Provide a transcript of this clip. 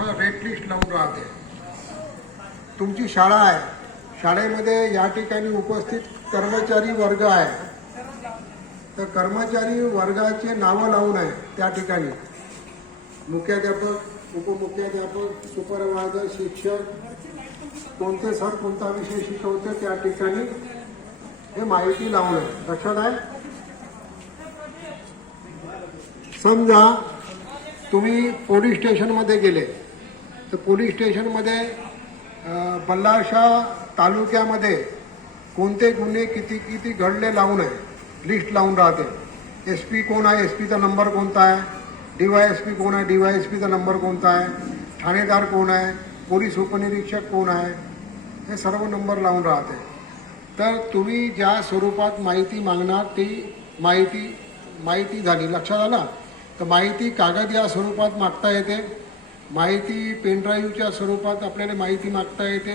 तसं rate list लावून राहते. तुमची शाळा आहे, शाळेमध्ये या ठिकाणी उपस्थित कर्मचारी वर्ग आहे, तर कर्मचारी वर्गाचे नावं लावून आहे त्या ठिकाणी. मुख्याध्यापक, उपमुख्याध्यापक, सुपरवायझर, शिक्षक, कोणते सर कोणता विषय शिकवते त्या ठिकाणी हे माहिती लावून आहे. लक्षात आहे. समजा तुम्ही पोलीस स्टेशनमध्ये गेले तर पोलीस स्टेशनमध्ये बल्लारशाह तालुक्यामध्ये कोणते गुन्हे किती किती घडले लावून आहे, लिस्ट लावून राहते. SP कोण आहे, SPचा नंबर कोणता आहे, DYSP कोण आहे, DYSPचा नंबर कोणता आहे, ठाणेदार कोण आहे, पोलीस उपनिरीक्षक कोण आहे, हे सर्व नंबर लावून राहते. तर तुम्ही ज्या स्वरूपात माहिती मागणार ती माहिती झाली. लक्षात आला. तर माहिती कागद या स्वरूपात मागता येते, माहिती पेनड्राईव्हच्या स्वरूपात आपल्याला माहिती मागता येते,